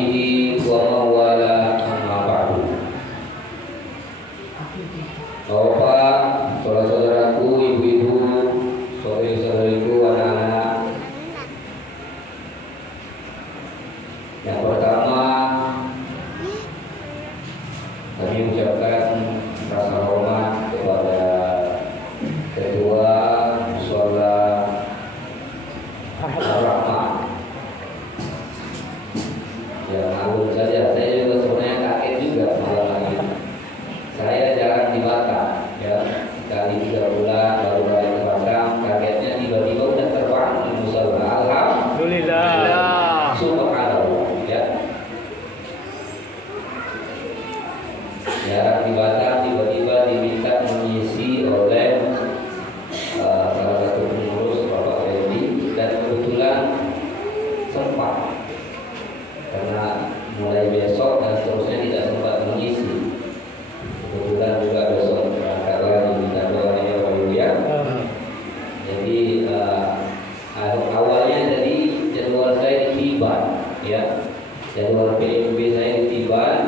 sahbihi wa mawala amma ba'du. Bapak, saudara-saudaraku, ibu-ibu, saudari-saudariku, anak-anak. Yang pertama, kami ucapkan rasa hormat kepada Ketua Mushola Ar-Rahman. Ya, maklum saja, saya juga sebenarnya kaget juga malam hari ini. Saya jarang di Batam, ya, kali 3 bulan baru balik ke Batam. Kagetnya tiba-tiba udah terbang di Mushola. Alhamdulillah. Subhanallah, ya. Jarang di Batam, tiba-tiba diminta mengisi oleh salah satu pengurus Bapak Randy, dan kebetulan sempat karena mulai besok dan seterusnya tidak sempat mengisi. Kebetulan juga besok berangkat lagi minta doanya Bapak Ibu ya. Jadi awalnya jadi jadwal saya di Tiban, ya, jadwal PMB saya di Tiban.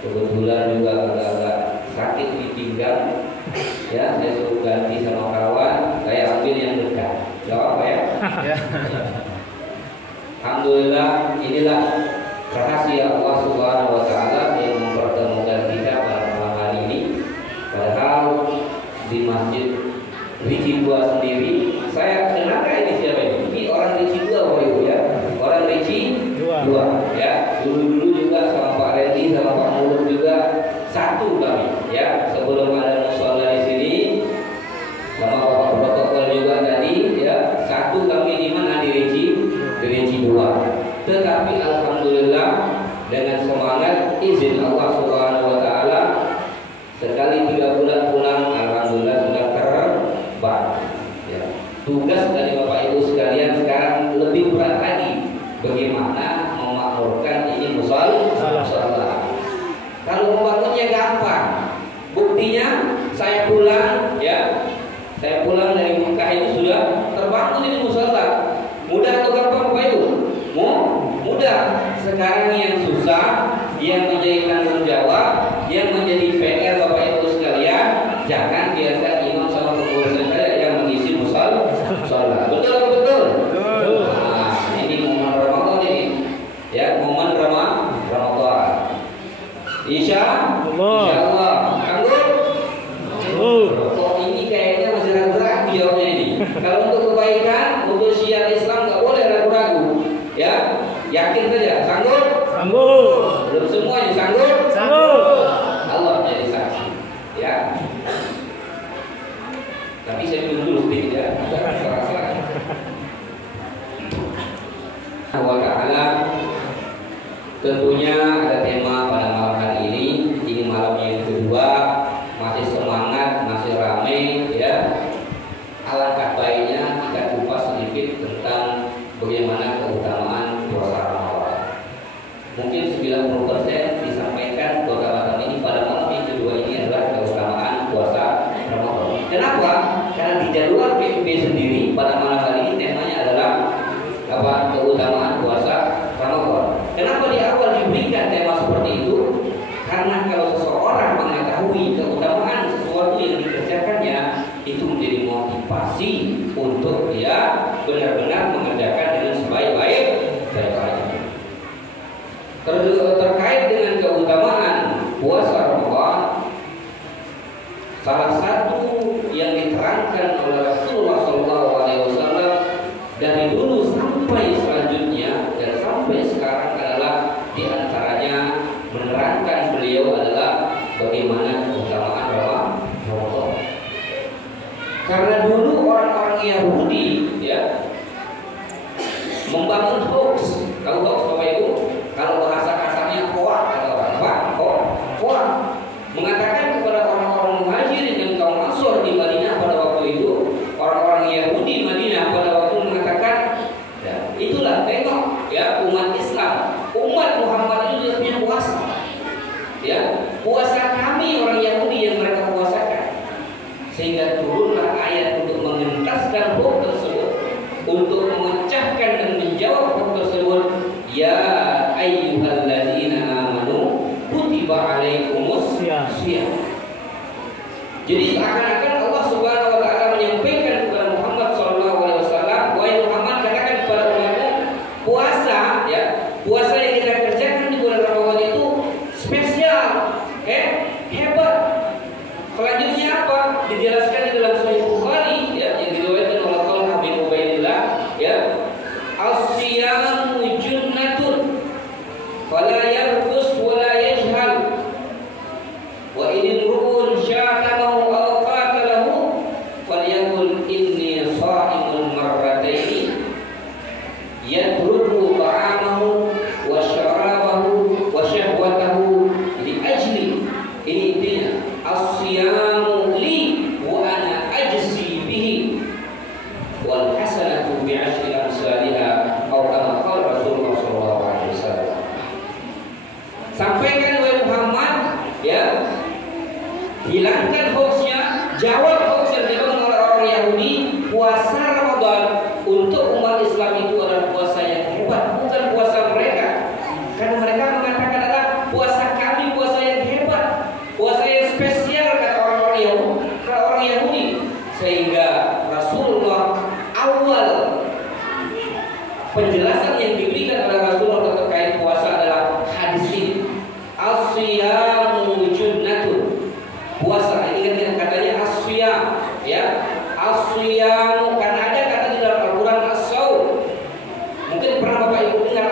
Kebetulan juga agak-agak sakit di pinggang, ya, saya suruh ganti sama kawan, saya ambil yang dekat. Gak apa ya? Alhamdulillah, inilah rahasia Allah Subhanahu wa Ta'ala yang mempertemukan kita pada malam hari ini. Padahal di Masjid Ricci 2 sendiri, saya kenalkan ini siapa ini? Ini orang Ricci 2 Bapak Ibu ya. Orang Ricci 2 ya. Dulu juga sama Pak Randy, sama Pak Muluk juga satu kami ya. Sebelum ada mushola di sini, sama Bapak protokol juga tadi ya, satu kami di mana di Ricci 2. Tetapi alhamdulillah dengan semangat izin Allah Subhanahu wa Ta'ala, sekali 3 bulan pulang alhamdulillah sudah terbang ya. Tugas dari Bapak Ibu sekalian sekarang lebih berat lagi, bagaimana memakmurkan ini mushola. Kalau membangunnya gampang, buktinya saya pulang ya, saya pulang dari Mekah itu sudah terbangun ini mushola. Mudah atau gampang Bapak Ibu? Mudah. Sekarang yang susah, yang menjadi tanggung jawab, yang menjadi PR Bapak Ibu sekalian, jangan biarkan imam sama pengurus saya yang mengisi mushola. Betul atau betul? Nah, ini momen Ramadan ini, ya, momen Ramadan. Insya Allah. Sanggup? Kok ini kayaknya masih ragu-ragu jawabnya ini. Kalau untuk kebaikan, untuk syiar Islam nggak boleh ragu-ragu. Ya, yakin saja. Sanggup? Sanggup. Belum semuanya sanggup? Sanggup. Allah menjadi saksi. Ya. Tapi saya dulu sedikit ya. Allah Ta'ala, tentunya ada tema pada malam hari ini. Ini malam yang kedua, masih semangat, masih ramai ya. Alangkah baiknya kita kupas sedikit tentang bagaimana keutamaan puasa Ramadan. Mungkin 90% disampaikan keutamaan ini pada malam yang kedua ini adalah keutamaan puasa Ramadan. Kenapa? Karena di jadwal PMB sendiri pada malam hari ini temanya adalah apa? Keutamaan puasa Ramadan. Kenapa di awal diberikan tema seperti itu? Karena kalau seseorang mengetahui keutamaan sesuatu yang dikerjakannya, itu menjadi motivasi untuk dia benar-benar mengerjakan dengan sebaik-baiknya. Terkait dengan keutamaan puasa Ramadan, salah satu yang diterangkan oleh Rasulullah SAW dari dulu sampai selanjutnya dan sampai sekarang adalah diantaranya menerangkan beliau adalah bagaimana keutamaan Ramadan. Karena dulu orang-orang Yahudi ya membangun hoax. Kalau hoax Bapak Ibu, kalau bahasa kasarnya hoax kata orang apa? Hoax. Mengatakan kepada orang-orang Muhajirin dan kaum Ansor di Madinah pada waktu itu, orang-orang Yahudi Madinah pada waktu itu mengatakan, ya, itulah tengok ya umat Islam, umat Muhammad itu punya puasa. Ya, puasa kami orang Yahudi yang mereka puasakan. Sehingga turunlah ayat untuk mengentaskan hoax tersebut, untuk memecahkan dan menjawab hoax tersebut. Ya Jadi seakan-akan Allah Subhanahu wa taala menyampaikan kepada Muhammad sallallahu alaihi wasallam, wahai Muhammad, katakan kepada umatmu, puasa ya, puasa yang kita kerjakan di bulan Ramadan itu spesial, hebat. Selanjutnya apa? Dijelaskan di dalam Sahih Bukhari ya, yang diriwayatkan oleh Talha bin Ubaidillah ya. As-siyamu junnatun fala yarfus wala yajhal wa in ru'un syatamahu aw qatalahu falyaqul inni sha'imun marrataini yadrubu ta'amahu wa syarabahu wa syahwatahu li ajli. Ini intinya, as-siyamu li wa ana ajzi bihi wal hasanatu bi ashri amsalihha atau kama qala Rasulullah sallallahu alaihi wasallam. Sampaikan wahai Muhammad ya, hilangkan hoaxnya, jawab hoax yang dibangun oleh orang Yahudi. Puasa Ramadan untuk umat Islam itu adalah puasa yang hebat, bukan puasa mereka. Karena mereka mengatakan adalah puasa kami, puasa yang hebat, puasa yang spesial, kata orang Yahudi. Sehingga Rasulullah awal penjelasan yang diberikan oleh Rasulullah terkait puasa adalah hadis ini, as-siyamu junnatun. Puasa, ingat katanya as-siyam ya, as-siyamu, karena ada kata di dalam Al-Quran as-saum. Mungkin pernah Bapak Ibu dengar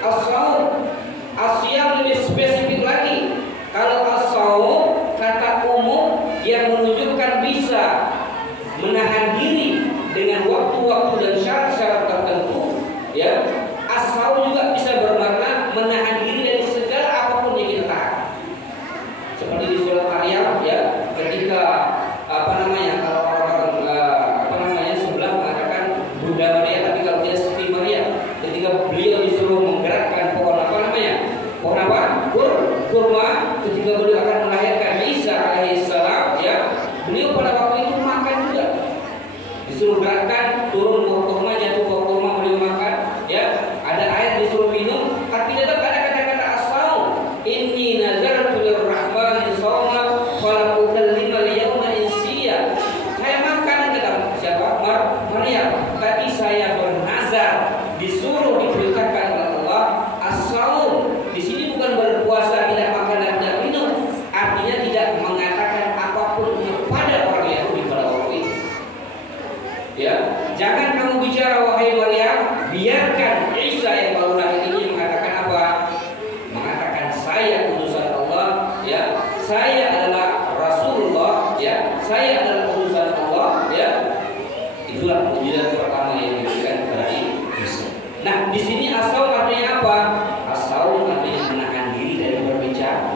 as-saum. As-siyam lebih spesifik lagi. Kalau as-saum kata umum yang menunjukkan bisa menahan diri dengan waktu-waktu dan syarat-syarat tertentu ya. As-saum juga bisa bermakna menahan diri dari segala apapun yang kita tahan. Seperti di surat Maryam ya, ketika kalau orang-orang sebelah mengatakan Bunda Maria, tapi kalau tidak seperti Maria, ketika beliau disuruh menggerakkan pohon kurma, ketika beliau akan melahirkan Isa alaihissalam ya, beliau pada waktu itu makan juga, disuruh gerakkan, turun buah kurma, jatuh buah kurma, beliau makan ya. Ada air disuruh minum, tapi tetap ada kata-kata as-saum, inni nazartu lirrahmani shauma fala ukallima al-yawma insiya. Saya makan, kata siapa? Maryam, tapi saya bernazar, disuruh diperintahkan oleh Allah as-saum. Di sini bukan berpuasa tidak makan dan tidak minum, artinya tidak mengatakan apapun kepada orang Yahudi pada waktu itu. Ya, jangan kamu bicara wahai Maryam, biarkan Isa yang baru lahir ini mengatakan apa? Mengatakan saya utusan Allah, ya. Saya adalah Rasulullah, ya. Saya adalah utusan Allah, ya. Itulah mukjizat pertama yang diberikan kepada Isa. Nah, di sini as-saum artinya apa? As-saum artinya menahan diri dari berbicara.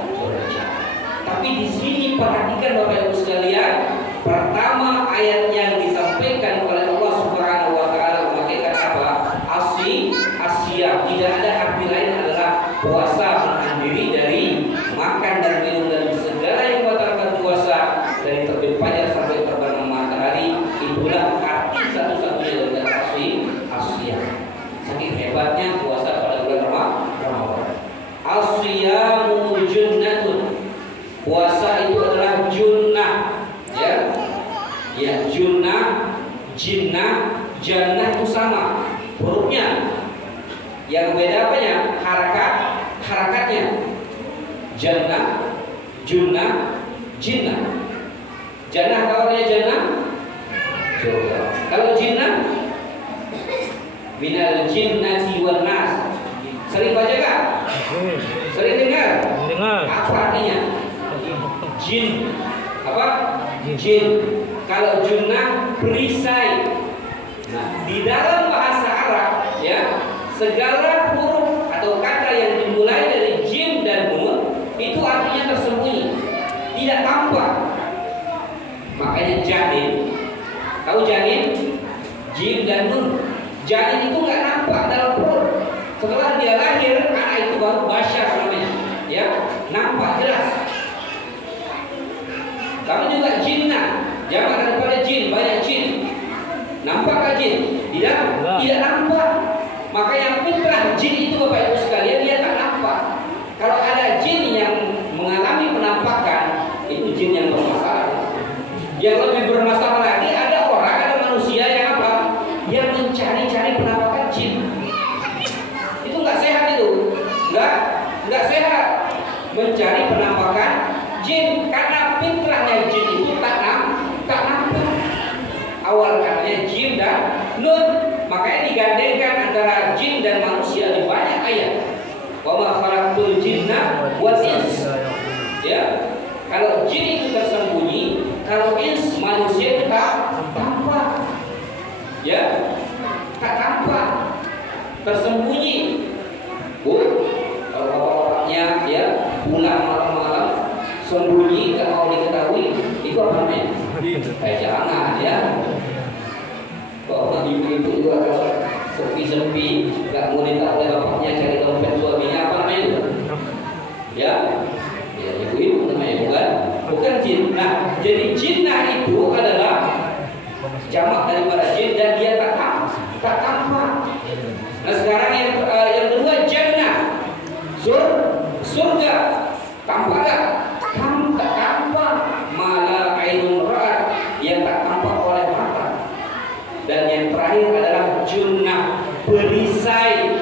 Tapi di sini perhatikan Bapak Ibu sekalian, pertama ayat yang disampaikan oleh Allah Subhanahu wa taala memakai kata apa? Asyam. Tidak ada arti lain adalah puasa, menahan diri dari makan dan minum dan segala yang membatalkan puasa dari terbit fajar sampai terbenam matahari. Itulah arti satu-satunya dari kata asyam. Saking hebatnya puasa pada bulan Ramadan. As-siyamu junnatun. Puasa itu adalah junnah, ya. Ya, junnah, jinnah, jannah itu sama hurufnya. Yang beda apanya? Harakatnya. Jannah, junnah, jinnah. Jannah kalau dia jannah, surga. Kalau jinnah, minal jinnati wan nas. Sering baca kan? Sering dengar? Apa artinya? Jin. Apa? Jin. Kalau junnah, perisai. Nah, di dalam bahasa Arab ya, segala huruf atau kata yang dimulai dari jim dan nun itu artinya tersembunyi, tidak tampak. Makanya janin, tahu janin? Jim dan nun. Janin itu nggak nampak dalam perut. Setelah dia lahir, anak itu baru basyar namanya, ya, nampak jelas. Kamu juga jinnah, jamak daripada jin, banyak jin. Nampakkah jin? Tidak nampak. Maka yang fitrah jin itu Bapak Ibu sekalian dia tak nampak. Kalau ada jin yang mengalami penampakan, itu jin yang bermasalah. antara jin dan manusia di banyak ayat. Wa ma khalaqtul jinna wal ins. Ya. Kalau jin itu tersembunyi, kalau ins manusia itu tak tampak. Ya. Tak tampak. Tersembunyi. Bu, kalau bapak-bapaknya ya pulang malam-malam sembunyi, tak mau diketahui, itu apa namanya? Jangan ya. Kalau ibu-ibu juga kalau sepi-sepi, nggak mau ditahu oleh bapaknya cari dompet suaminya, apa namanya itu? Ya, ya ibu-ibu namanya, bukan jin. Nah, jadi jinnah itu adalah jamak daripada jin dan dia tak tampak. Nah sekarang yang kedua jannah, surga, tampak gak? Tak tampak. Malah ainun ra'at, yang tak tampak oleh mata. Dan yang terakhir adalah junnah, perisai.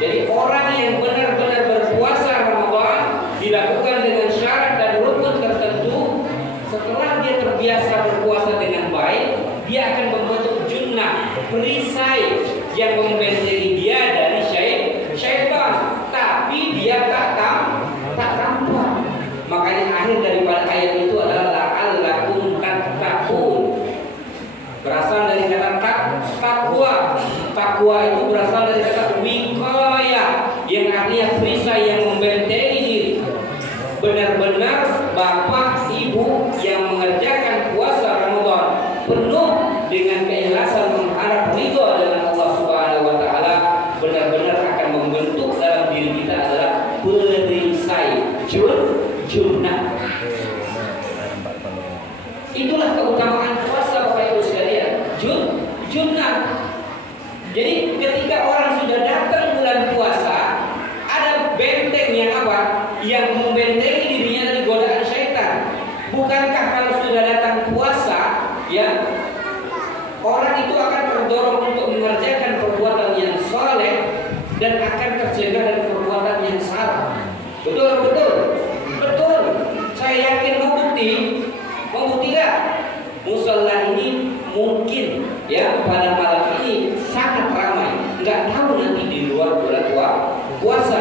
Jadi orang yang benar-benar berpuasa Ramadan dilakukan dengan syarat dan rukun tertentu. Setelah dia terbiasa berpuasa dengan baik, dia akan membentuk junnah, perisai yang membentengi dia dari syaitan. Tapi dia tak tampak. Makanya akhir daripada ayat itu adalah la'allakum tattaqun. Berasal dari kata takwa. Takwa itu berasal dari kata wiqayah, yang artinya perisai yang membentengi diri. Benar-benar bapak ibu yang mengerjakan puasa Ramadan penuh dengan keikhlasan mengharap ridho dengan Allah Subhanahu wa taala, benar-benar akan membentuk dalam diri kita adalah perisai, junnah. Itulah keutamaan puasa Bapak Ibu sekalian, junnah. Jadi ketika orang sudah datang bulan puasa, ada benteng yang apa? Yang membentengi dirinya dari godaan syaitan. Bukankah kalau sudah datang puasa, ya, orang itu akan terdorong untuk mengerjakan perbuatan yang saleh dan akan tercegah dari perbuatan yang salah. Betul. Saya yakin mau bukti nggak? Musalla ini mungkin ya pada malam ini sangat ramai. Nggak tahu nanti di luar bulan puasa.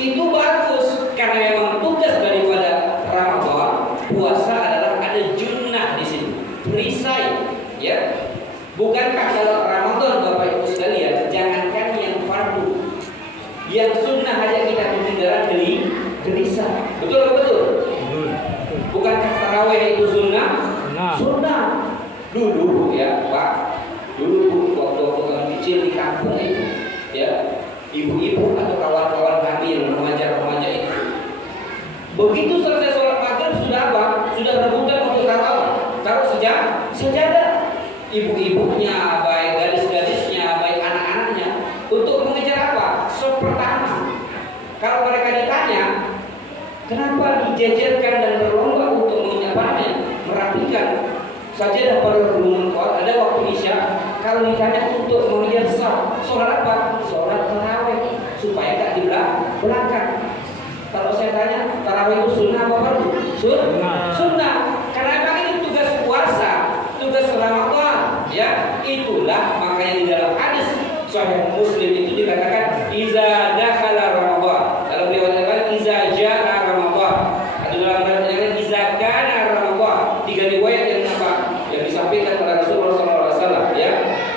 Itu bagus karena memang tugas daripada Ramadan puasa adalah ada junnah di sini, perisai, ya. Bukankah kalau Ramadan Bapak Ibu sekalian, jangankan yang fardu, yang sunnah aja kita ketinggalan gelisah. Betul. Bukankah tarawih itu sunnah? Sunnah. Dulu ya Pak, dulu waktu kami kecil di kampung itu, ya, ibu-ibu atau kawan-kawan kami yang remaja itu, begitu selesai sholat maghrib sudah apa? Sudah rebutan untuk taruh sejadah. Ibu-ibunya, baik gadis-gadisnya, baik anak-anaknya, untuk mengejar apa? Sop pertama. Kalau mereka ditanya, kenapa dijejerkan dan berlomba untuk merapikan sajadah pada rumah kau? Ada waktu isya. Kalau ditanya untuk mengejar sholat apa? Sholat tarawih, supaya tak di belakang. Kalau saya tanya, tarawih itu sunnah apa fardu? Sunnah. Karena memang ini tugas puasa, tugas Ramadan, ya. Itulah makanya di dalam hadis Sahih Muslim itu dikatakan iza dakhala Ramadan. Dalam riwayat lain iza jaa Ramadan. Ada dalam riwayat lain iza kana Ramadan. Tiga riwayat yang yang disampaikan oleh Rasulullah SAW, ya.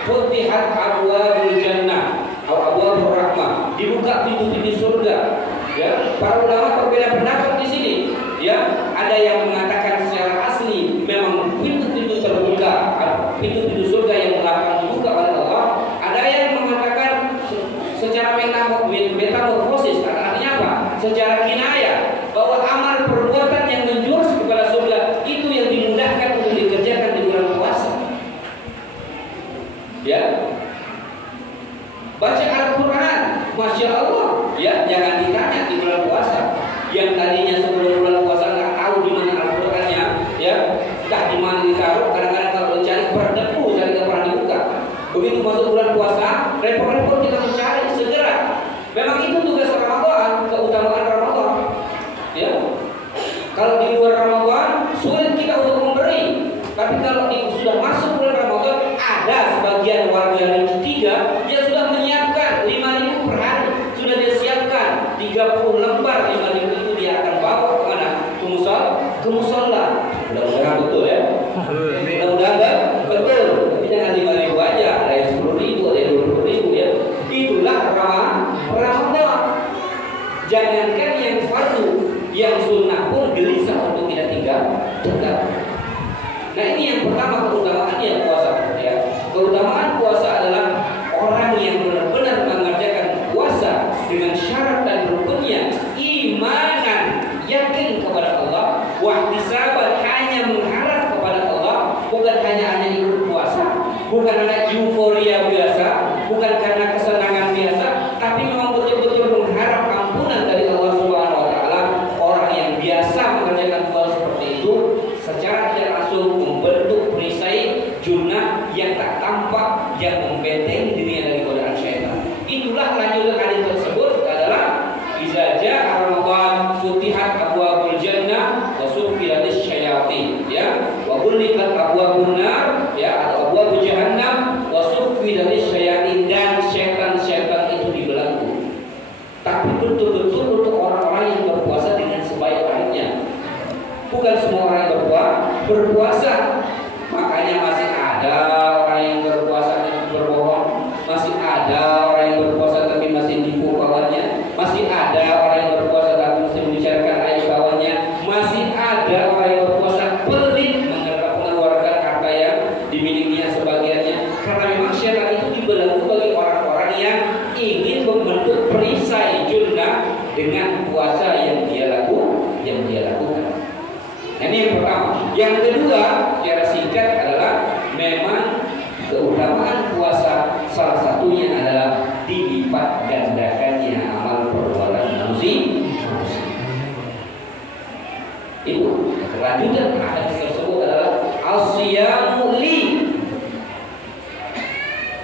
Futihat abwabul jannah atau abwabur rahmah. Dibuka pintu-pintu surga. Ya, para ulama berbeda pendapat di sini. Ya, ada yang mengatakan secara asli memang pintu-pintu terbuka, pintu-pintu surga yang akan dibuka oleh Allah. Ada yang mengatakan secara metamorfosis, artinya apa? Secara kinayah, bahwa amal perbuatan yang menjurus kepada surga itu yang dimudahkan untuk dikerjakan di bulan puasa. Ya, baca Al-Quran, Masya Allah. Ya, jangan ditanya di bulan puasa. Yang tadinya sebelum bulan puasa nggak tahu di mana Al-Qurannya, ya, entah di mana ditaruh. Kadang-kadang kalau mencari berdebu, jadi nggak pernah dibuka. Begitu masuk bulan puasa, repot-repot kita mencari segera. Memang itu tugas Ramadan, keutamaan Ramadan. Ya, kalau di luar Ramadan sulit kita untuk memberi. Tapi kalau sudah masuk bulan Ramadan, ada sebagian warga yang ketiga yang sudah menyiapkan yang sunnah pun gelisah untuk tidak tinggal. Nah, ini yang pertama keutamaannya puasa. Ya, keutamaan puasa adalah orang yang benar-benar mengerjakan puasa dengan syarat dan rukunnya imanan, yakin kepada Allah, wahtisaban, hanya mengharap kepada Allah, bukan hanya ikut puasa, bukan hanya euforia biasa, bukan karena kesenangan biasa, tapi memang betul-betul mengharap ampunan dari Allah Subhanahu wa taala. Orang yang biasa mengerjakan puasa seperti itu secara tidak langsung membentuk perisai junnah yang tak tampak yang membentengi dirinya dari godaan syaitan. Itulah lanjutan hadis tersebut adalah iza jaa Ramadan futihat abwabul jannah wa suffilatis syayatin, ya, wa ghulqat abwabun nar, ya, atau abwabul jahannam wa suffilatis syayatin, dan syaitan-syaitan itu dibelenggu. Tapi betul-betul untuk orang-orang yang berpuasa dengan sebaik-baiknya. Bukan semua orang yang berpuasa. Makanya masih ada orang yang berpuasa dan berbohong, masih ada orang yang berpuasa tapi masih nipu kawannya, masih ada orang yang berpuasa tapi masih membicarakan aib kawannya, masih ada orang yang berpuasa pelit mengeluarkan harta yang dimilikinya sebagiannya, karena memang syaitan itu dibelenggu bagi orang-orang yang ingin membentuk perisai junnah dengan puasa yang dia lakukan. Ini yang pertama. Yang kedua, secara singkat adalah memang keutamaan puasa salah satunya adalah dilipat gandakannya amal perbuatan manusia. Itu kelanjutan hadis tersebut adalah al-siyamu li.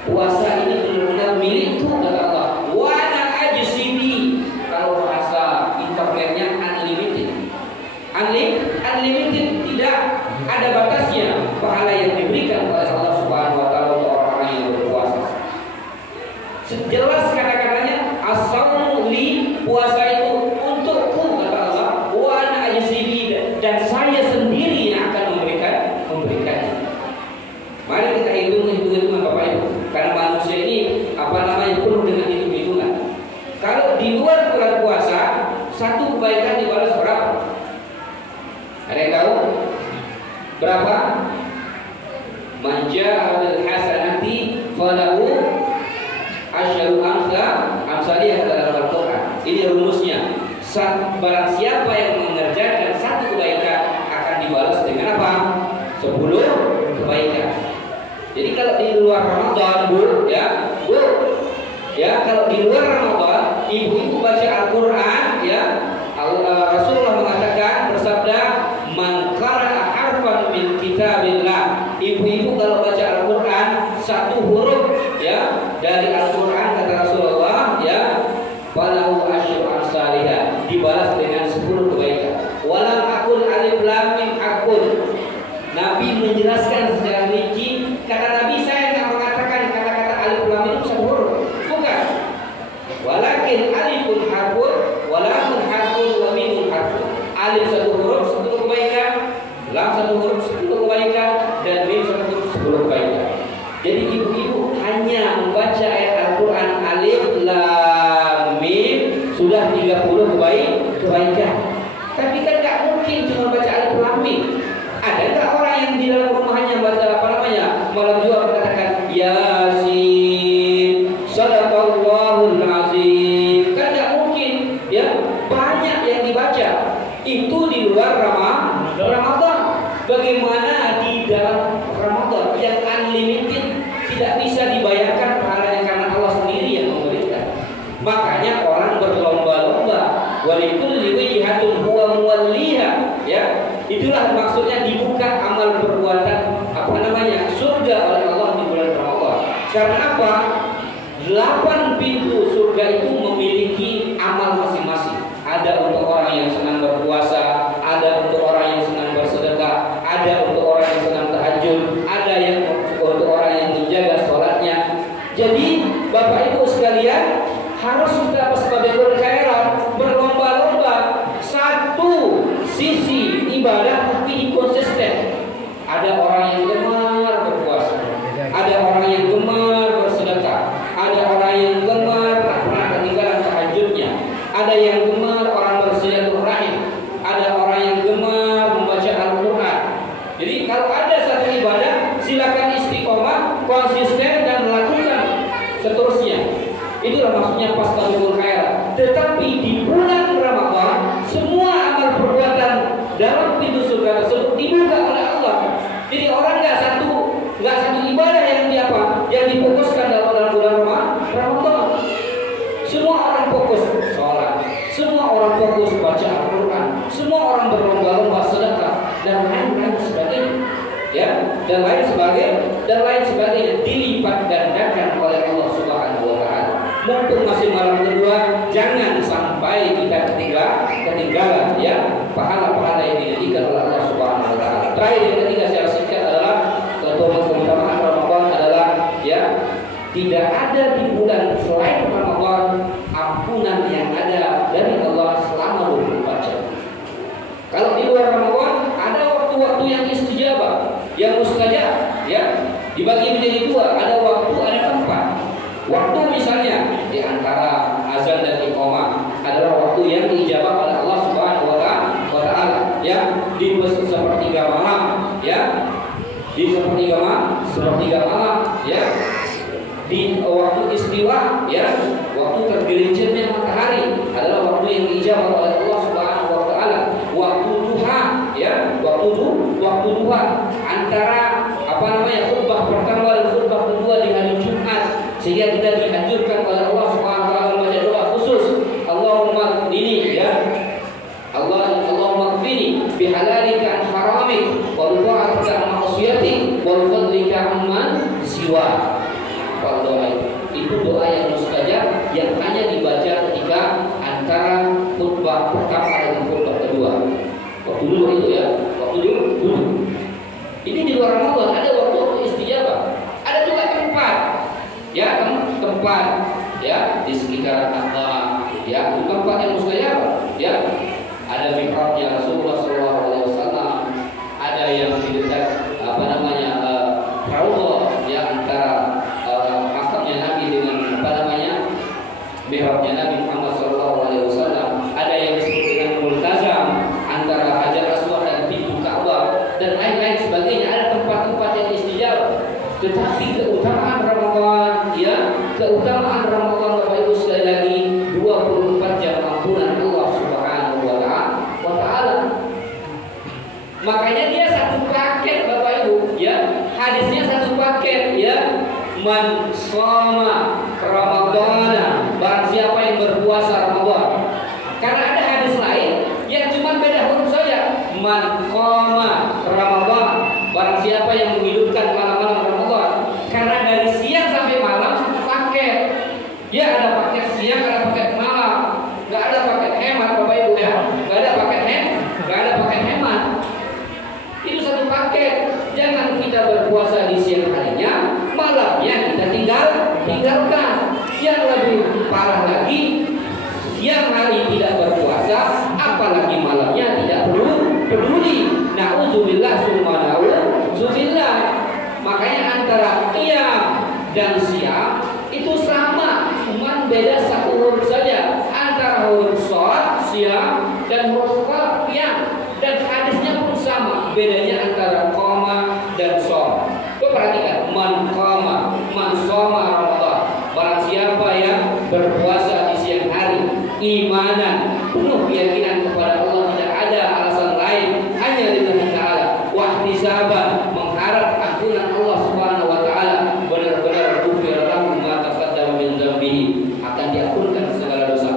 Puasa ini benar-benar milikku kata Allah. Wa ana ajsibi. Kalau bahasa internetnya unlimited. Unlimited, tidak ada batasnya pahala yang diberikan oleh Allah Subhanahu wa taala untuk orang-orang yang berpuasa. Jelas kata-katanya as-saumu li, puasa itu untukku kata Allah, wa ana ajsibi, dan saya sendiri yang akan memberikannya. Mari kita hitung-hitungan Bapak Ibu, karena manusia ini penuh dengan hitung-hitungan. Kalau di luar bulan puasa, satu kebaikan dibalas berapa? Ada yang tahu? Berapa? Man jaa'a bil hasanati falahu asyru amsalihha dalam Al-Qur'an. Ini rumusnya. Barang siapa yang mengerjakan satu kebaikan akan dibalas dengan apa? 10 kebaikan. Jadi kalau di luar Ramadan, Bu, kalau di luar Ramadan, ibu-ibu baca Al-Qur'an, ya, Rasulullah mengatakan, bersabda, man qara'a harfan min kitabillah. Ibu-ibu kalau baca Al-Qur'an satu huruf, ya, dari Al-Qur'an kata Rasulullah, ya, falahu asyru amsalihha, dibalas dengan 10 kebaikan. Walam aqul alif lam mim aqul. Nabi menjelaskan secara rinci. Kata Nabi, saya tidak mengatakan kata-kata alif lam mim satu huruf. Bukan. Walakin alifun harfun, walamun harfun, wa mimun harfun. Alif satu huruf 10 kebaikan, lam satu huruf 10 kebaikan, dan mim satu huruf 10 kebaikan. Jadi ibu-ibu hanya membaca ayat Al-Quran alif lam mim sudah 30 kebaikan. Tapi kan nggak mungkin cuma baca alif lam mim. Ada nggak orang yang di dalam rumahnya baca malam jumat mengatakan Yasin, Sadaqallahul Azim? Kan nggak mungkin, ya. Banyak yang dibaca itu di luar Ramadan. Bagaimana di dalam Ramadan yang unlimited, tidak bisa dibayarkan pahalanya karena Allah sendiri yang memberikan. Makanya orang berlomba-lomba, walikulli wijhatun huwa muwalliha, ya. Itulah maksudnya dibuka amal perbuatan surga oleh Allah di bulan Ramadan. Karena apa? 8 pintu surga itu memiliki amal masing-masing. Ada untuk orang yang senang berpuasa, ada untuk orang yang senang bersedekah, ada untuk orang yang senang tahajud, ada yang untuk orang yang menjaga sholatnya. Jadi Bapak Ibu sekalian, harus kita sebagai khairat berlomba-lomba satu sisi ibadah tapi konsisten. Ada orang yang gemar berpuasa, ada orang yang gemar bersedekah, ada orang yang gemar tak pernah ketinggalan tahajudnya, ada yang gemar orang bersilaturahim, itulah maksudnya fastabiqul khairat. Tetapi di bulan Ramadan semua amal perbuatan dalam pintu surga tersebut dibuka oleh Allah. Jadi orang nggak satu ibadah yang difokuskan dalam bulan Ramadan. Semua orang fokus sholat, semua orang fokus baca Al-Quran, semua orang berlomba-lomba sedekah dan lain-lain sebagainya. Ya, dan lain sebagainya dilipat gandakan oleh Allah Subhanahu wa taala. Mumpung masih malam kedua, jangan sampai kita ketinggalan ya pahala-pahala yang dijanjikan oleh Allah Subhanahu wa taala. Terakhir yang ketiga secara singkat adalah keutamaan Ramadan adalah ya tidak ada di bulan selain Ramadan ampunan yang ada dari Allah selama 24 jam. Kalau di luar Ramadan ada waktu-waktu yang istijabah, yang mustajab, ya dibagi menjadi dua, ada waktu, ada tempat. Waktu misalnya di antara azan dan iqamah adalah waktu yang diijabah oleh Allah Subhanahu wa taala, ya di sepertiga malam, ya di sepertiga malam, ya di waktu istiwa, ya waktu tergelincirnya matahari adalah waktu yang diijabah oleh Allah Subhanahu wa taala. Waktu duha, ya waktu duha antara khutbah pertama dan khutbah kedua di hari Jumat, sehingga kita dianjurkan oleh Allah Subhanahu wa taala membaca doa khusus, Allahumma qini ya Allahumma qini bi halalika an haramik wa bi ta'atika an ma'siyatik wa bi fadlika amman siwa. Kalau doa itu doa yang mustajab yang hanya dibaca ketika antara khutbah pertama dan khutbah kedua. Waktu dulu itu ya, waktu dulu. Ini di luar Ramadan ada waktu istijabah. Ada juga tempat, ya tempat, ya di sekitar Allah, ya tempat yang mustajab, ya ada mihrabnya Rasulullah SAW, ada yang di dekat Raudhah, ya antara makamnya Nabi dengan mihrabnya Nabi Muhammad SAW, ada yang disebut dengan multazam antara Hajar Aswad dan pintu Ka'bah dan lain-lain sebagainya. Ada tempat-tempat yang istijabah. Tetapi keutamaan Ramadan, ya keutamaan Ramadan Bapak Ibu sekali lagi 24 jam ampunan Allah Subhanahu wa taala. Makanya dia satu paket Bapak Ibu, ya hadisnya satu paket, ya man shoma Ramadana, barang siapa yang berpuasa Ramadan. Karena ada hadis lain yang cuma beda huruf saja, man qama Ramadan, barang siapa yang menghidupkan malam-malam Ramadan. Karena dari siang sampai malam satu paket, ya ada paket siang, ada paket malam, nggak ada paket hemat Bapak Ibu ya, nggak ada paket hemat. Itu satu paket. Jangan kita berpuasa di siang harinya, malamnya kita tinggalkan. Yang lebih parah lagi, siang hari tidak berpuasa, apalagi malamnya tidak peduli. Na'udzubillah summa na'udzubillah. Makanya antara qiyam dan siang itu sama, cuma beda satu huruf saja. Antara huruf shad siang dan huruf qaf qiyam. Dan hadisnya pun sama, bedanya antara qama dan shom. Perhatikan, man qama, man shoma Ramadan, barang siapa yang berpuasa di siang hari, imanan, penuh keyakinan kepada Allah, tidak ada alasan lain, hanya lillahi ta'ala, wa ihtisaban, mengharap ampunan Allah Subhanahu wa taala, benar-benar ghufira lahu ma taqaddama min dzambihi, akan diampunkan segala dosa.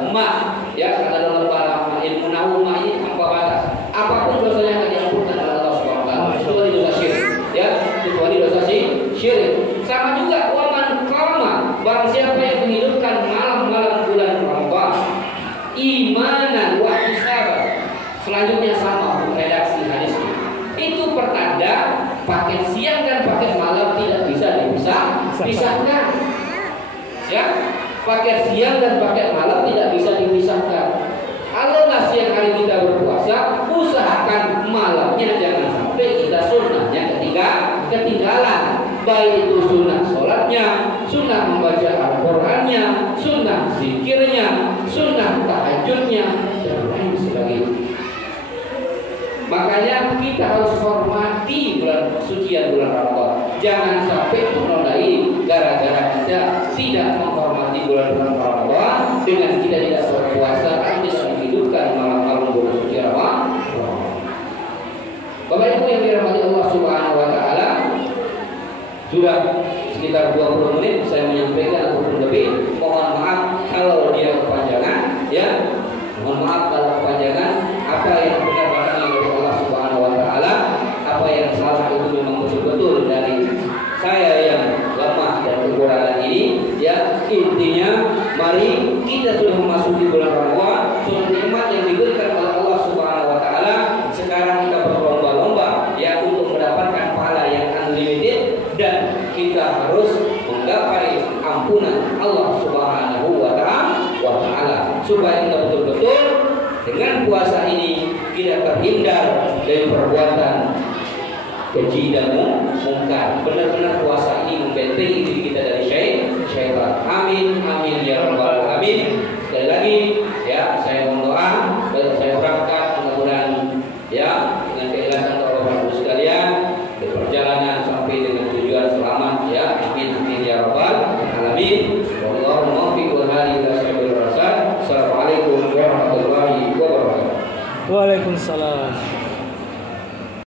Ya kata dalam bahasa ilmu nahwu ini tanpa batas. Apapun dosanya akan diampunkan oleh Allah Subhanahu wa taala, kecuali dosa syirik. Ya, kecuali dosa syirik. Sama juga waman qama, barang siapa yang menghidupkan malam-malam bulan Ramadan, imanan wa ihtisaban. Selanjutnya sama redaksi hadisnya. Itu pertanda paket siang dan paket malam tidak bisa dipisahkan. Ya, paket siang dan paket malam tidak bisa dipisahkan. Kalau siang hari kita berpuasa, usahakan malamnya jangan sampai kita sunnahnya ketinggalan. Baik itu sunnah sholatnya, sunnah membaca Al-Qur'annya, sunnah zikirnya, sunnah tahajudnya, dan lain sebagainya. Makanya kita harus hormati bulan suci bulan Ramadan. Jangan sampai menodai gara-gara kita tidak menghormati bulan Ramadan dengan kita tidak berpuasa atau tidak menghidupkan malam-malam bulan suci Ramadan. Bapak Ibu yang dirahmati Allah Subhanahu wa taala, sudah sekitar 20 menit saya menyampaikan ataupun lebih. Mohon maaf kalau dia kepanjangan, ya. Mohon maaf kalau kepanjangan. Apa yang benar datang dari Allah Subhanahu wa taala, apa yang salah itu memang betul-betul dari saya yang lemah dan kekurangan ini, ya. Intinya mari kita sudah memasuki bulan Ramadan, suatu nikmat yang diberikan oleh Allah Subhanahu wa taala. Sekarang kita berlomba-lomba ya untuk mendapatkan pahala yang unlimited, dan kita harus menggapai ampunan Allah Subhanahu wa taala supaya kita betul-betul dengan puasa ini kita terhindar dari perbuatan keji dan mungkar. Benar-benar puasa ini membentengi diri kita dari syaitan. Amin amin ya rabbal alamin. Sekali lagi ya, saya mohon doa dan saya berangkat mudah-mudahan ya dengan keikhlasan Allah Bapak Ibu sekalian berperjalanan sampai dengan tujuan selamat ya. Amin amin ya rabbal alamin. Wallahu muwaffiq wa hadi ila sabilir rasyad. Assalamualaikum warahmatullahi wabarakatuh. Waalaikumsalam.